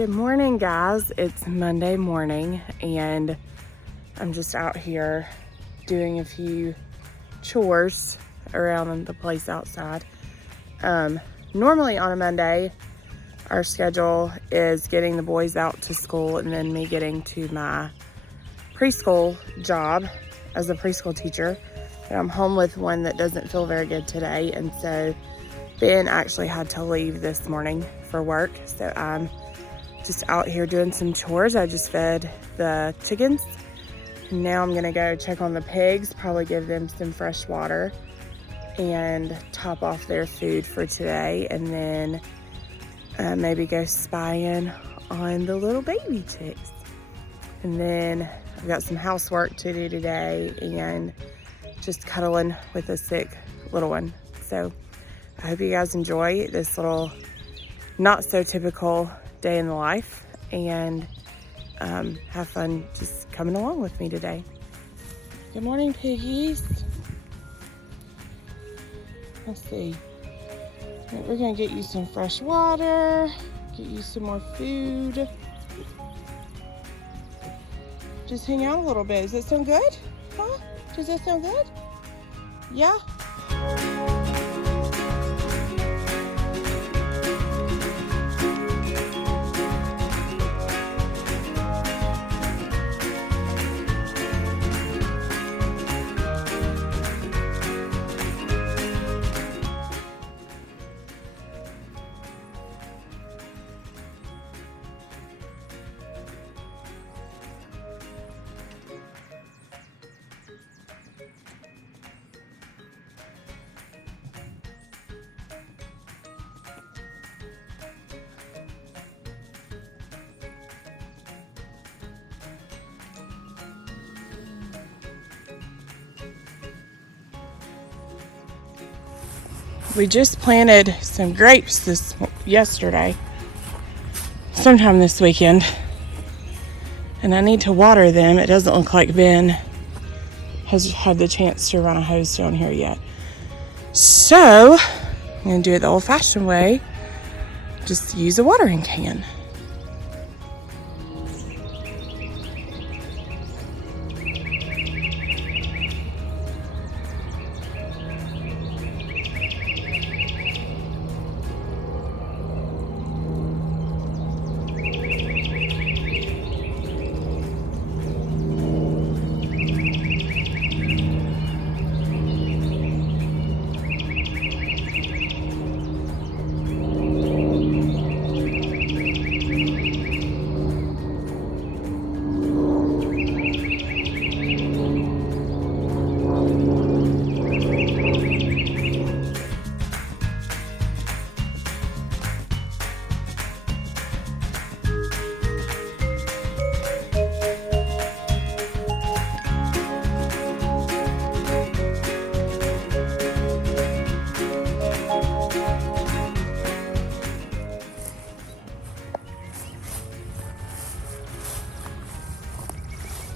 Good morning, guys. It's Monday morning and I'm just out here doing a few chores around the place outside. Normally on a Monday, our schedule is getting the boys out to school and then me getting to my preschool job as a preschool teacher. But I'm home with one that doesn't feel very good today, and so Ben actually had to leave this morning for work. So I'm just out here doing some chores. I just fed the chickens. Now I'm gonna go check on the pigs, probably give them some fresh water and top off their food for today, and then maybe go spying on the little baby chicks. And then I've got some housework to do today and just cuddling with a sick little one. So I hope you guys enjoy this little not so typical day in the life and have fun just coming along with me today. Good morning, piggies. Let's see. We're gonna get you some fresh water, get you some more food. Just hang out a little bit. Does that sound good? Huh? Does that sound good? Yeah? We just planted some grapes yesterday, sometime this weekend, and I need to water them. It doesn't look like Ben has had the chance to run a hose down here yet. So I'm gonna do it the old-fashioned way, just use a watering can.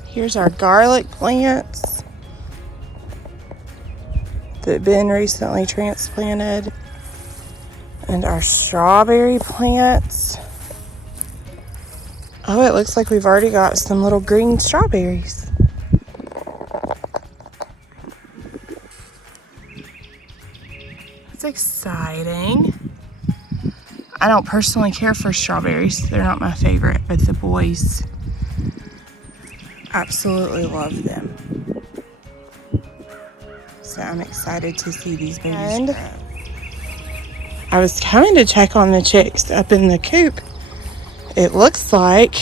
Here's our garlic plants that Ben recently transplanted, and our strawberry plants. Oh, it looks like we've already got some little green strawberries. That's exciting. I don't personally care for strawberries. They're not my favorite, but the boys absolutely love them. So I'm excited to see these babies grow. I was coming to check on the chicks up in the coop. It looks like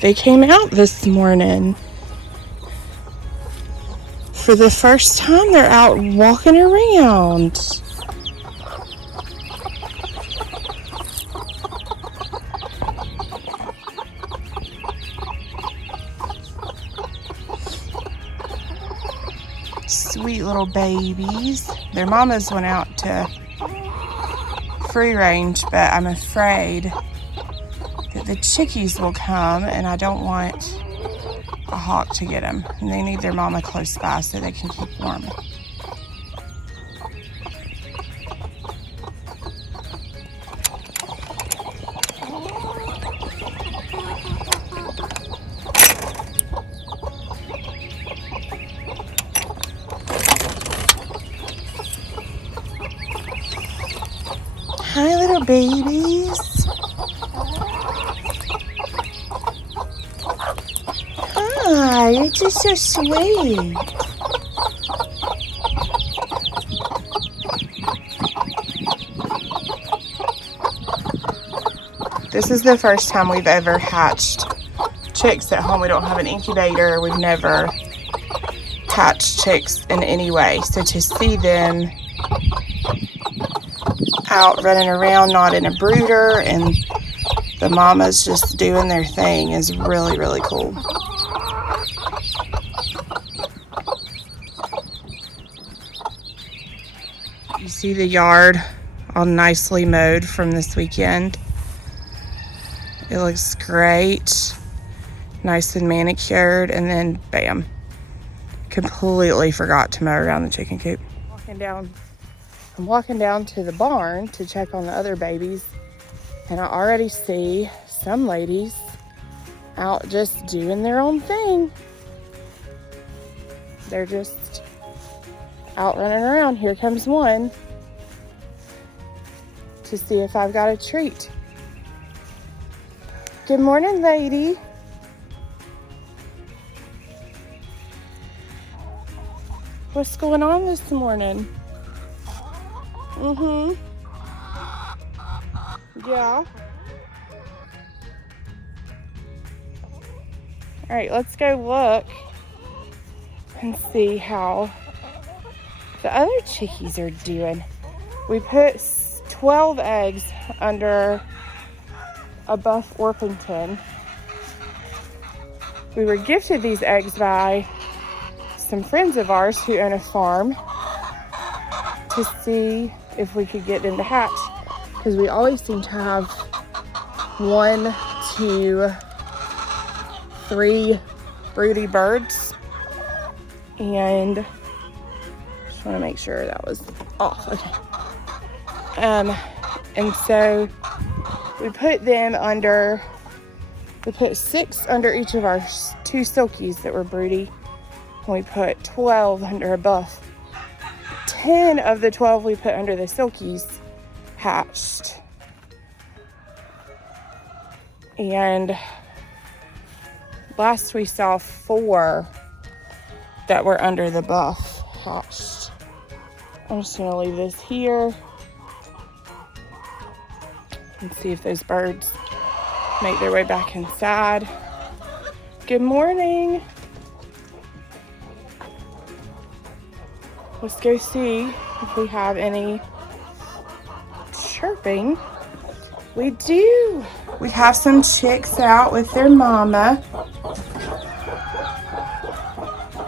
they came out this morning. For the first time, they're out walking around. Sweet little babies. Their mamas went out to free range, but I'm afraid that the chickies will come and I don't want a hawk to get them. And they need their mama close by so they can keep warm. babies. Hi, you're just so sweet. This is the first time we've ever hatched chicks at home. We don't have an incubator. We've never hatched chicks in any way. So to see them out running around, not in a brooder, and the mamas just doing their thing is really, really cool. You see the yard all nicely mowed from this weekend. It looks great, nice and manicured, and then bam, completely forgot to mow around the chicken coop. I'm walking down to the barn to check on the other babies, and I already see some ladies out just doing their own thing. They're just out running around. Here comes one to see if I've got a treat. Good morning, lady. What's going on this morning? Yeah. All right, let's go look and see how the other chickies are doing. We put 12 eggs under a buff Orpington. We were gifted these eggs by some friends of ours who own a farm to see if we could get them to hatch, because we always seem to have 1, 2, 3 broody birds, and just want to make sure that was off. Okay. And so we put them under, we put 6 under each of our 2 silkies that were broody, and we put 12 under a buff. 10 of the 12 we put under the silkies hatched. And last we saw 4 that were under the buff hatched. I'm just gonna leave this here and see if those birds make their way back inside. Good morning. Let's go see if we have any chirping. We do. We have some chicks out with their mama.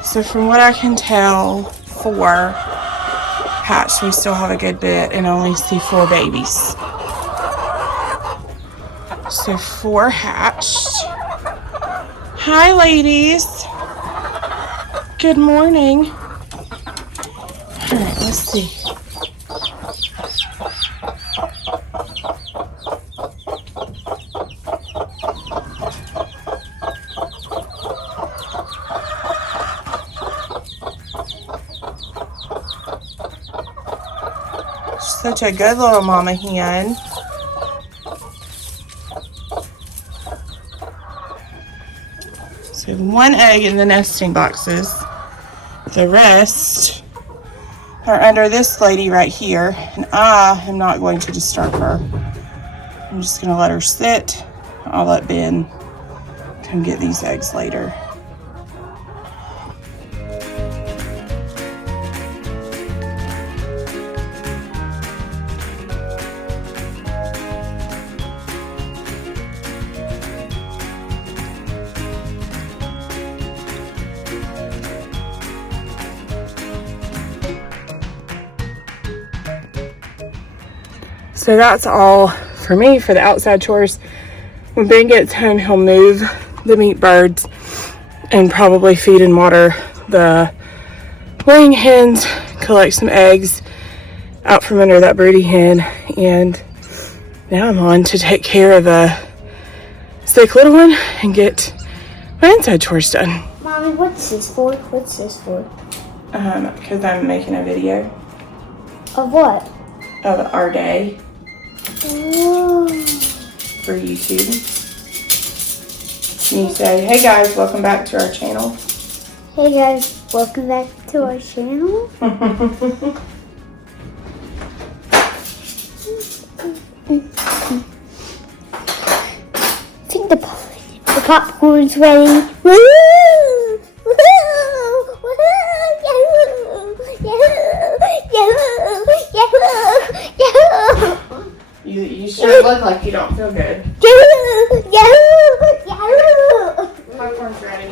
So from what I can tell, 4 hatched. We still have a good bit and only see 4 babies. So 4 hatched. Hi, ladies. Good morning. All right, let's see. Such a good little mama hen. So 1 egg in the nesting boxes. The rest are under this lady right here, and I am not going to disturb her. I'm just going to let her sit. I'll let Ben come get these eggs later. So that's all for me for the outside chores. When Ben gets home, he'll move the meat birds and probably feed and water the laying hens, collect some eggs out from under that broody hen, and now I'm on to take care of a sick little one and get my inside chores done. Mommy, what's this for? What's this for? Because I'm making a video Of what? of our day. for YouTube. Can you say, hey guys, welcome back to our channel? Hey guys, welcome back to our channel. I think the popcorn's ready. Woo! Woo! Woo! Yahoo! Yahoo! Yahoo! Yahoo! You sure look like you don't feel good. Yahoo! Yahoo! Yahoo! Popcorn's ready.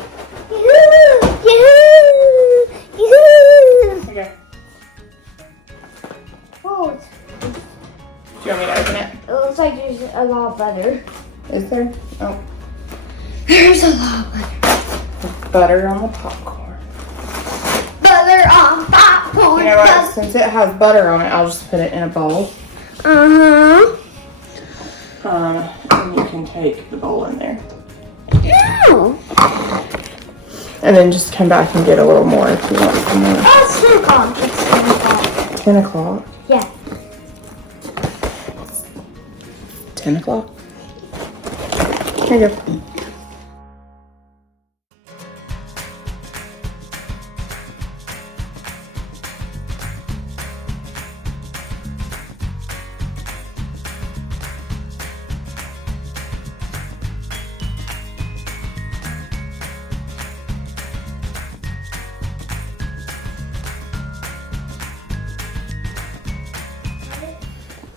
Yahoo! Yahoo! Yahoo! Okay. Oh, Do you want me to open it? it looks like there's a lot of butter. Is there? Oh. There's a lot of butter. Butter on the popcorn. Butter on popcorn. You know what? Since it has butter on it, I'll just put it in a bowl. Uh-huh. And you can take the bowl in there. No. And then just come back and get a little more if you want some more. Oh, it's 10 o'clock. It's 10 o'clock. 10 o'clock? Yeah. 10 o'clock? Here you go.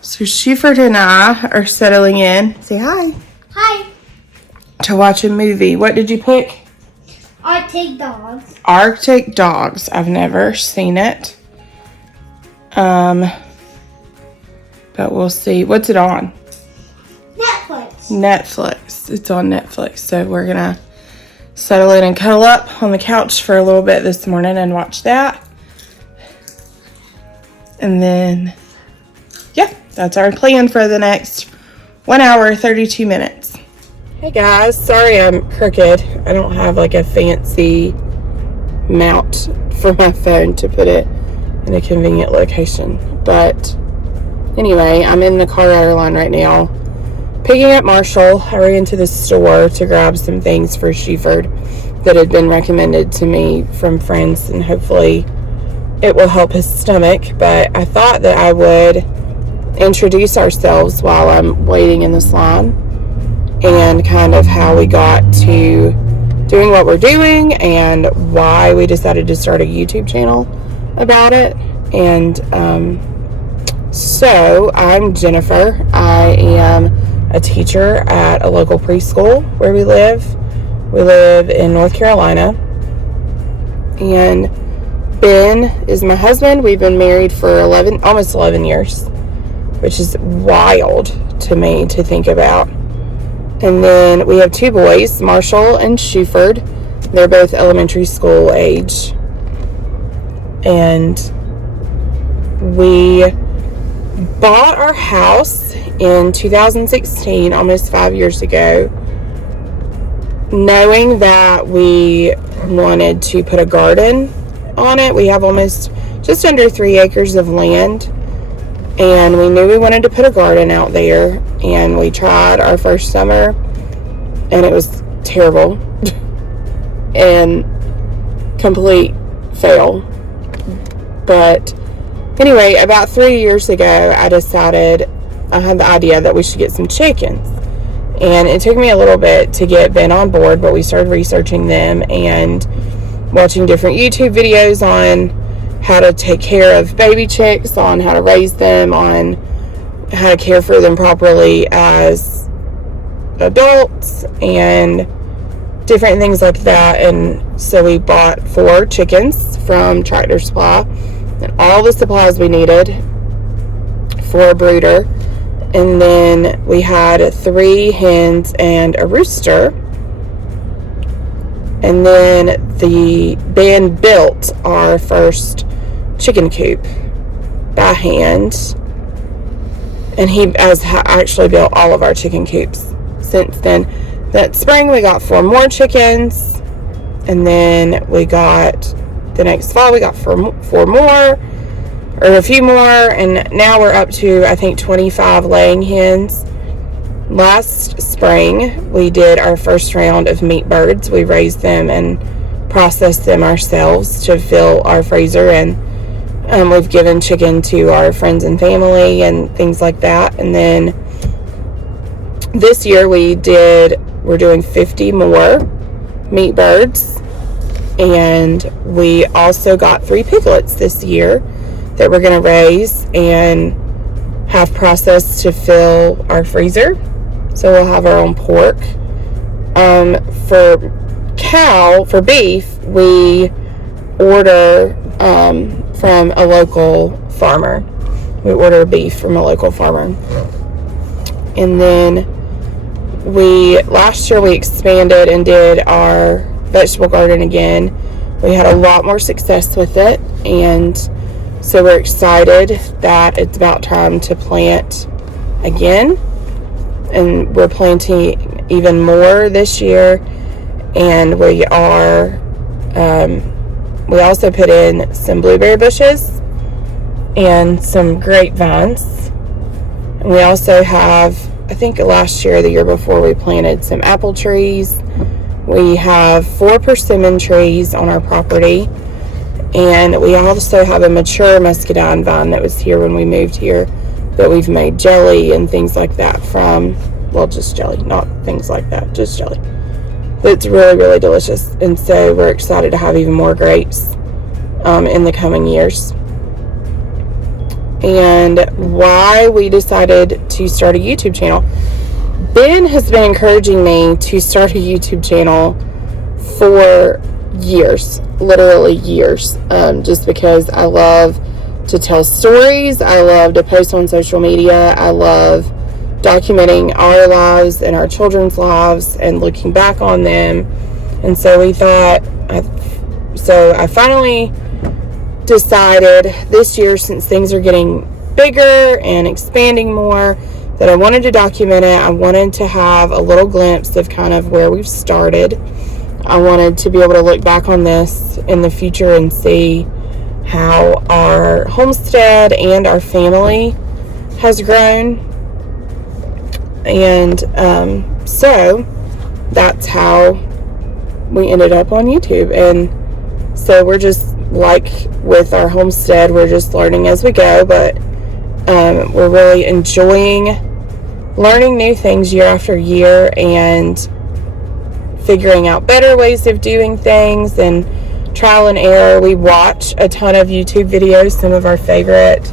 So Sheford and I are settling in. Say hi. Hi. To watch a movie. What did you pick? Arctic dogs. Arctic Dogs. I've never seen it. But we'll see. What's it on? Netflix. Netflix. It's on Netflix. So we're gonna settle in and cuddle up on the couch for a little bit this morning and watch that. And then, yeah, that's our plan for the next 1 hour, 32 minutes. Hey guys, sorry I'm crooked. I don't have like a fancy mount for my phone to put it in a convenient location. But anyway, I'm in the Colorado line right now, picking up Marshall. I ran to the store to grab some things for Sheford that had been recommended to me from friends, and hopefully it will help his stomach. But I thought that I would introduce ourselves while I'm waiting in this line, and kind of how we got to doing what we're doing and why we decided to start a YouTube channel about it. And so I'm Jennifer. I am a teacher at a local preschool where we live. We live in North Carolina. And Ben is my husband. We've been married for almost 11 years, which is wild to me to think about. And then we have two boys, Marshall and Sheford. They're both elementary school age. And we bought our house in 2016, almost 5 years ago, knowing that we wanted to put a garden on it. We have just under 3 acres of land, and we knew we wanted to put a garden out there. And we tried our first summer, and it was terrible and complete fail. But anyway, about 3 years ago, I had the idea that we should get some chickens. And it took me a little bit to get Ben on board, but we started researching them and watching different YouTube videos on how to take care of baby chicks, on how to raise them, on how to care for them properly as adults, and different things like that. And so we bought 4 chickens from Tractor Supply and all the supplies we needed for a brooder. And then we had 3 hens and a rooster. And then Ben built our first chicken coop by hand. And he has actually built all of our chicken coops since then. That spring we got 4 more chickens. And then the next fall we got 4 more. or a few more, and now we're up to, I think, 25 laying hens. Last spring, we did our first round of meat birds. We raised them and processed them ourselves to fill our freezer, and we've given chicken to our friends and family and things like that. And then this year we're doing 50 more meat birds, and we also got 3 piglets this year that we're going to raise and have processed to fill our freezer. So we'll have our own pork. For beef, we order from a local farmer. We order beef from a local farmer. And then last year we expanded and did our vegetable garden again. We had a lot more success with it, and so we're excited that it's about time to plant again. And we're planting even more this year, and we also put in some blueberry bushes and some grapevines. And we also have, I think last year or the year before, we planted some apple trees. We have 4 persimmon trees on our property, and we also have a mature muscadine vine that was here when we moved here, that we've made jelly and things like that from. Well, just jelly, not things like that, just jelly. It's really, really delicious, and so we're excited to have even more grapes in the coming years. And why we decided to start a YouTube channel. Ben has been encouraging me to start a YouTube channel for years, literally years, just because I love to tell stories. I love to post on social media. I love documenting our lives and our children's lives and looking back on them. And so we thought, I finally decided this year, since things are getting bigger and expanding more, that I wanted to document it. I wanted to have a little glimpse of kind of where we've started. I wanted to be able to look back on this in the future and see how our homestead and our family has grown. And so that's how we ended up on YouTube. And so we're just, like with our homestead, we're just learning as we go, but we're really enjoying learning new things year after year and figuring out better ways of doing things and trial and error. We watch a ton of YouTube videos. Some of our favorite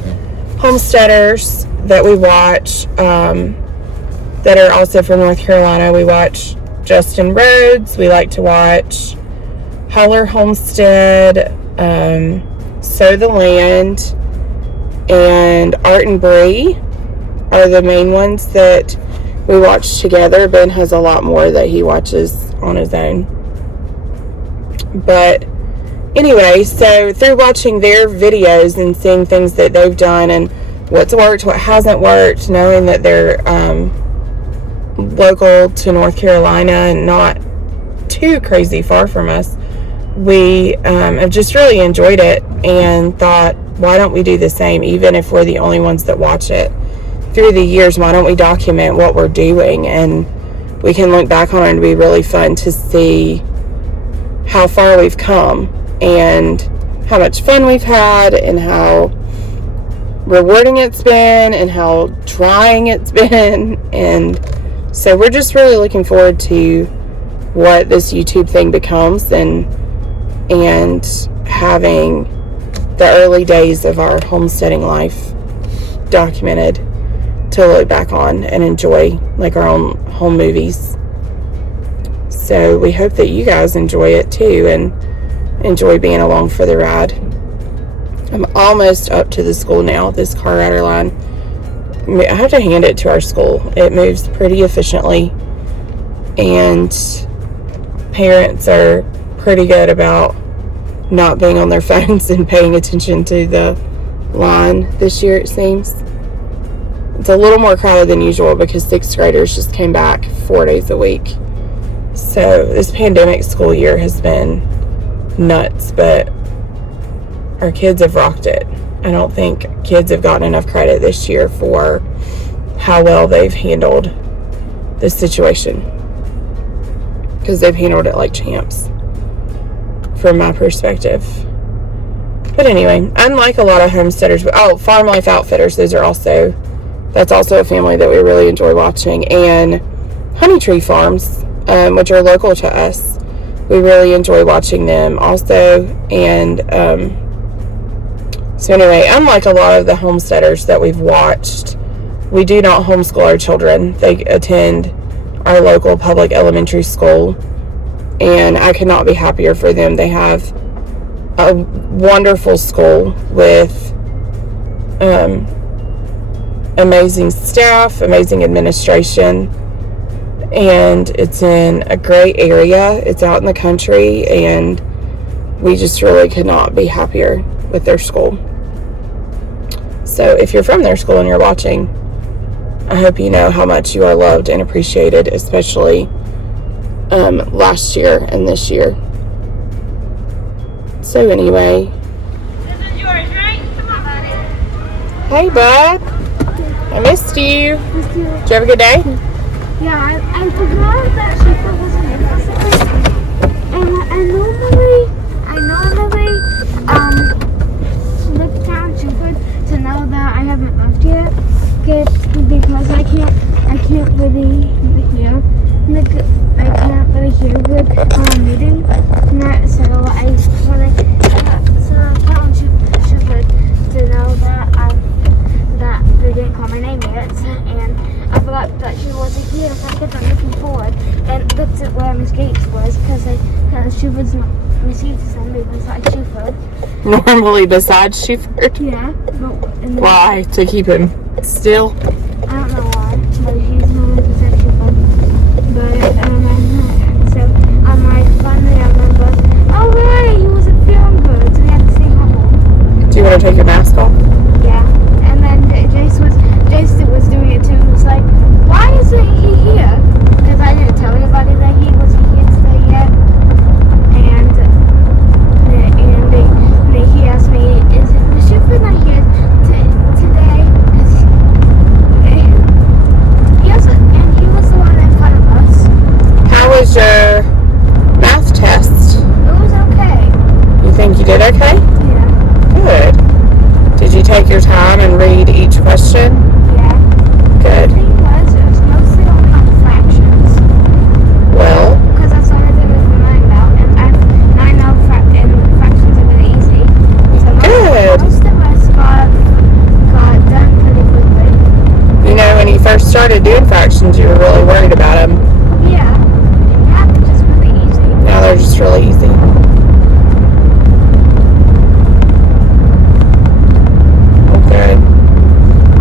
homesteaders that we watch that are also from North Carolina. We watch Justin Rhodes. We like to watch Holler Homestead, Sow the Land, and Art and Bree are the main ones that we watch together. Ben has a lot more that he watches on his own. But anyway, so through watching their videos and seeing things that they've done and what's worked, what hasn't worked, knowing that they're local to North Carolina and not too crazy far from us, we have just really enjoyed it and thought, why don't we do the same? Even if we're the only ones that watch it through the years, why don't we document what we're doing? And we can look back on it and be really fun to see how far we've come and how much fun we've had and how rewarding it's been and how trying it's been. And so we're just really looking forward to what this YouTube thing becomes, and having the early days of our homesteading life documented to look back on and enjoy, like our own home movies. So we hope that you guys enjoy it too and enjoy being along for the ride. I'm almost up to the school now, this car rider line. I have to hand it to our school. It moves pretty efficiently, and parents are pretty good about not being on their phones and paying attention to the line this year, it seems. It's a little more crowded than usual because 6th graders just came back 4 days a week. So this pandemic school year has been nuts, but our kids have rocked it. I don't think kids have gotten enough credit this year for how well they've handled this situation, because they've handled it like champs from my perspective. But anyway, unlike a lot of homesteaders, Farm Life Outfitters, that's also a family that we really enjoy watching, and Honey Tree Farms, which are local to us, we really enjoy watching them also. And so anyway, unlike a lot of the homesteaders that we've watched, we do not homeschool our children. They attend our local public elementary school, and I could not be happier for them. They have a wonderful school with amazing staff, amazing administration, and it's in a great area. It's out in the country, and we just really could not be happier with their school. So if you're from their school and you're watching, I hope you know how much you are loved and appreciated, especially last year and this year. So anyway. This is yours, right? Come on, buddy. Hey, bud. I missed you. Thank you. Did you have a good day? Yeah, I forgot that she was in and I normally look down Shepherd to know that I haven't left yet, because I can't really hear. I can't really hear good meeting. So I'm telling Shepherd to know that they didn't call my name yet, and I forgot that she wasn't here, so I kept on looking forward and looked at where Miss Gates was, because she was not Miss Gates' son, beside Shepherd. Normally besides Shepherd? Yeah. Why? To keep him still? I don't know why, but he's normally beside Shepherd. But, so I'm like, finally I remember, oh right, he wasn't feeling good, so we had to stay home. Do you want to take your mask off? Yeah. And then Jason was doing it too. He was like, why isn't he here? Because I didn't tell anybody that he wasn't here today yet. And he asked me, is Shepherd not here today? He was the one in front of us. How was your math test? It was okay. You think you did okay? Yeah. Good. Did you take your time and read each question? Yeah. Good. The thing was, it was mostly only on fractions. Well, Because that's all I did with my mind now, and I know fractions are really easy. So Good. most of us got done pretty quickly. you know, when you first started doing fractions, you were really worried about them. Yeah. And math is just really easy. Now they're just really easy. Okay.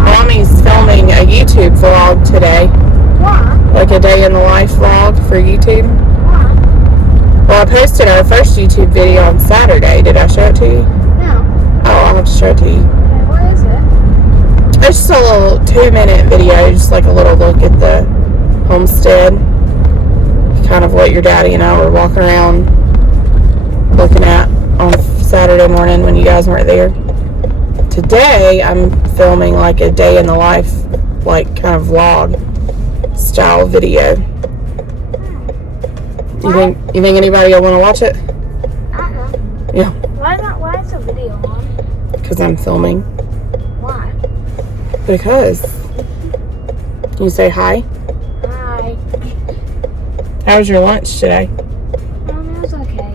Mommy's filming a YouTube vlog today. Why? Like a day in the life vlog for YouTube. Why? Well, I posted our first YouTube video on Saturday. Did I show it to you? No. Oh, I'll have to show it to you. Okay, what is it? It's just a little 2-minute video, just like a little look at the homestead. Kind of what your daddy and I were walking around looking at on Saturday morning when you guys weren't there. Today, I'm filming like a day in the life, like kind of vlog style video. You think anybody will want to watch it? I don't know. Yeah, Why is the video on? because I'm filming. Why? Because. Can you say hi? Hi. How was your lunch today? It was okay.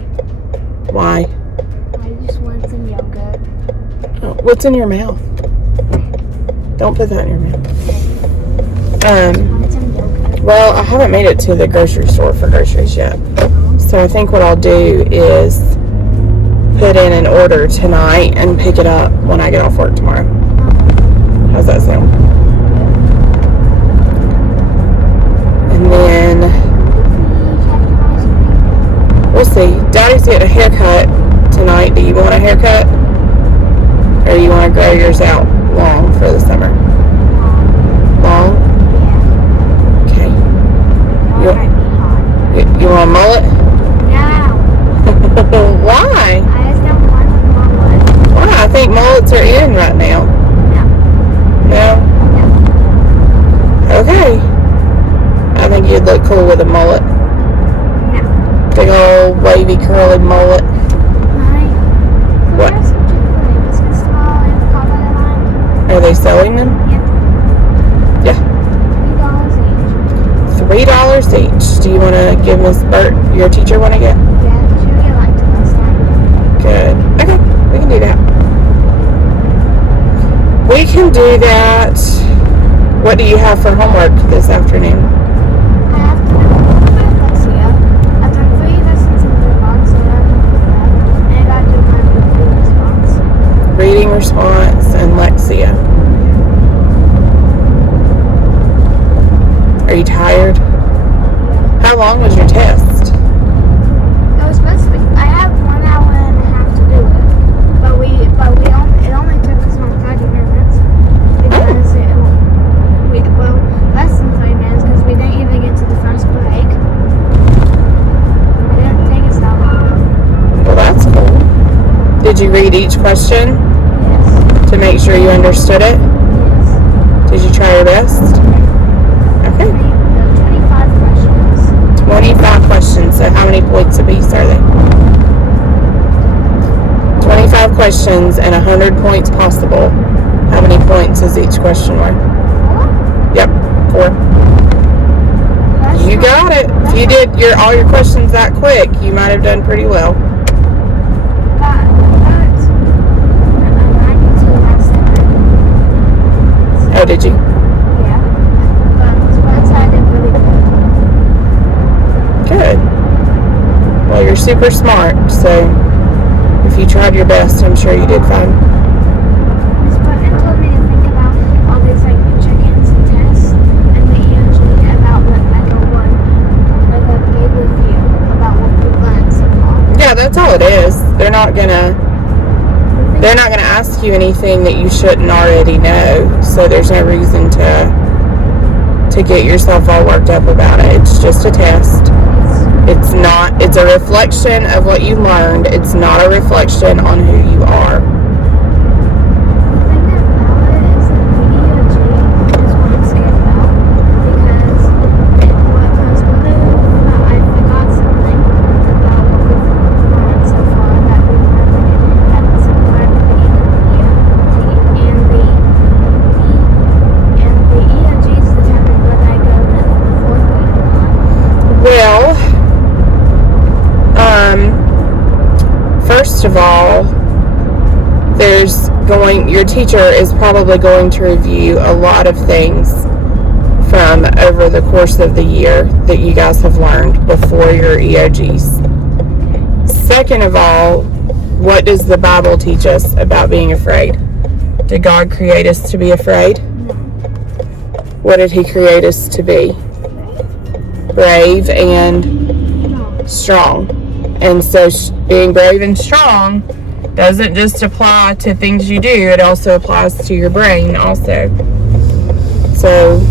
Why? I just want some yogurt. Oh, what's in your mouth? Don't put that in your mouth. Want some yogurt. Well, I haven't made it to the grocery store for groceries yet. So I think what I'll do is put in an order tonight and pick it up when I get off work tomorrow. How's that sound? And then we'll see. Daddy's getting a haircut tonight. Do you want a haircut? Or you want to grow yours out long for the summer? Long? Okay. You want a mullet? No. Why? I just don't want one. Why? I think mullets are in right now? No? Okay. I think you'd look cool with a mullet. Big old wavy curly mullet. What? Are they selling them? Yeah. $3 each. Do you want to give Miss Burt, your teacher, one again? Yeah, she really liked it last time. Good. Okay, we can do that. We can do that. What do you have for homework this afternoon? I have to do Lexia. I've done 3 lessons in the box, so I have to do that. And I got to do my reading response. Reading response and Lexia. Are you tired? How long was your test? It was supposed to be. I had 1 hour and a half to do it, but it only took us around 30 minutes because less than 30 minutes because we didn't even get to the first break. It didn't take us that long. Well, that's cool. Did you read each question Yes. to make sure you understood it? Yes. Did you try your best? Okay. 25 questions. 25 questions. So how many points apiece are they? 25 questions and 100 points possible. How many points is each question worth? 4? Yep, 4. You got it. If you did all your questions that quick, you might have done pretty well. Got 92 last time. Oh, did you? Yeah. But this one side did really good. Good. Well, you're super smart, so if you tried your best, I'm sure you did fine. Miss Burton told me to think about all these like chickens and tests and the usually about what like a big review about what we've learned so far. Yeah, that's all it is. They're not gonna ask you anything that you shouldn't already know, so there's no reason to get yourself all worked up about it. It's just a test. It's a reflection of what you learned. It's not a reflection on who you are. The thing about it is that the EOG is what I'm scared about because what if I forgot something about what we've learned so far that we've learned at some part of the end of the year. And the EOGs determine whether I go to the 4th grade or not. Well, first of all, your teacher is probably going to review a lot of things from over the course of the year that you guys have learned before your EOGs. Second of all, what does the Bible teach us about being afraid? Did God create us to be afraid? What did He create us to be? Brave and strong. And so being brave and strong doesn't just apply to things you do, it also applies to your brain also. So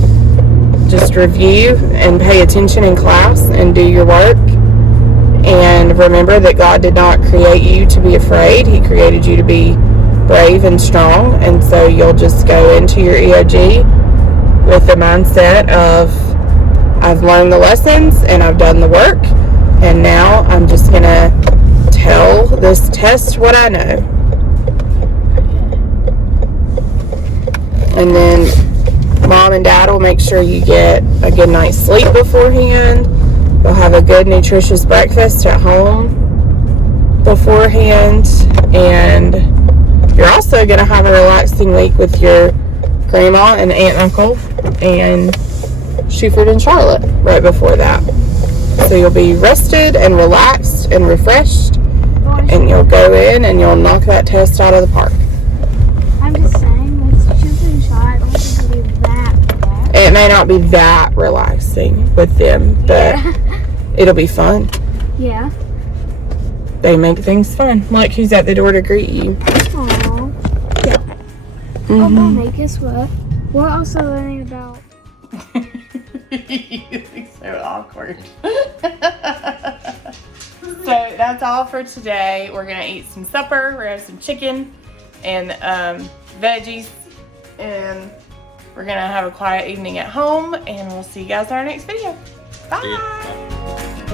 just review and pay attention in class and do your work. And remember that God did not create you to be afraid. He created you to be brave and strong. And so you'll just go into your EOG with the mindset of, I've learned the lessons and I've done the work, and now I'm just going to tell this test what I know. And then Mom and Dad will make sure you get a good night's sleep beforehand. You'll have a good nutritious breakfast at home beforehand, and you're also going to have a relaxing week with your grandma and aunt and uncle and Shuford and Charlotte right before that. So you'll be rested and relaxed and refreshed, and you'll go in and you'll knock that test out of the park. I'm just saying, with Shuford and Charlotte, I don't think it'll be that relaxed. It may not be that relaxing with them, but it'll be fun. Yeah. They make things fun. Look, who's at the door to greet you. Aww. Yeah. Oh, Mommy, guess what? We're also learning about... You look so awkward. So that's all for today. We're gonna eat some supper. We're gonna have some chicken and veggies, and we're gonna have a quiet evening at home, and we'll see you guys in our next video. Bye. See ya. Bye.